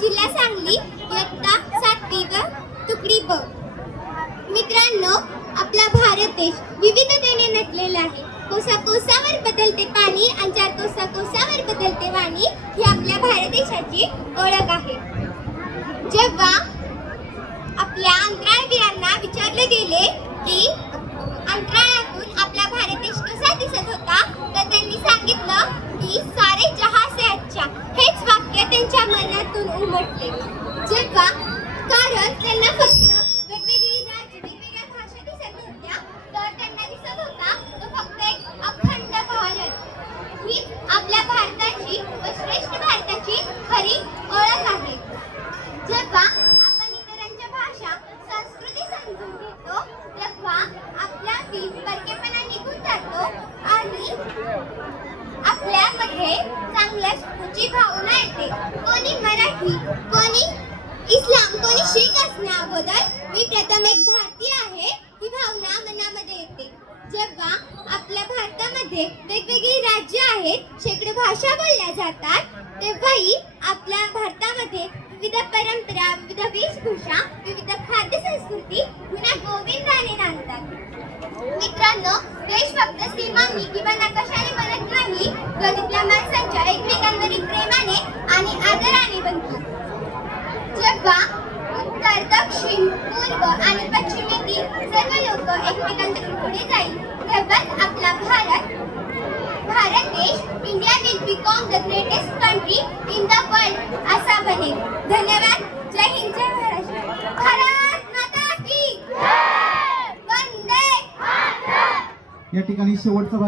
जिल्हा सांगली, इयत्ता 7वी व तुकडी ब. मित्रांनो, आपला भारत देश विविधतेने नटलेला आहे. कोसाकोसावर बदलते पाणी आणि चार कोसाकोसावर बदलते वाणी ही आपल्या भारत देशाची ओळख आहे. जेव्हा आपल्या अंतराळवीरांना विचारले गेले की अंतराळातून आपला भारत देश कसा दिसत होता, तर त्यांनी सांगितलं की सारे जहां से अच्छा. हेच वाक्य त्यांच्या मनातून उमटले. जेव्हा कारण त्यांना फक्त वेगवेगळी राज्य वेगवेगळ्या भाषा दिसत होत्या, तर त्यांना दिसत होता तो फक्त एक अखंड भारत ही आपल्या भारताची व श्रेष्ठ भारताची खरी ओळख आहे. जेव्हा आपण इतरांच्या भाषा संस्कृती समजून घेतो, तेव्हा आपल्यातील परकेपणा निघून जातो आणि आपल्यामध्ये चांगल्या सुखी भावना येते. कोणी मराठी, कोणी इस्लाम, कोणी शीख असण्या अगोदर मी प्रथम एक भारतीय आहे ही भावना मनामध्ये येते. जेव्हा आपल्या भारतामध्ये वेगवेगळी राज्य आहेत, शेकडो भाषा बोलल्या जातात, तेव्हाही आपल्या भारतामध्ये विविध परंपरा, विविध वेशभूषा, विविध खाद्य संस्कृती पुन्हा गोविंदाने नांदतात. मित्रांनो, देश फक्त सीमांनी किंवा नकाशाने बनत नाही, तर तिथल्या माणसांच्या एकमेकांवरील प्रेमाने आणि आदराने बनतो. जेव्हा उत्तर, दक्षिण, पूर्व आणि पश्चिमेतील सर्व लोक एकमेकांकडे पुढे जाईल, तेव्हाच आपला भारत देश India will become the greatest country in the world असा बनेल. धन्यवाद. जय हिंद, जय महाराष्ट्र. भारत माता की जय. वंदे मातरम. या ठिकाणी शेवटचा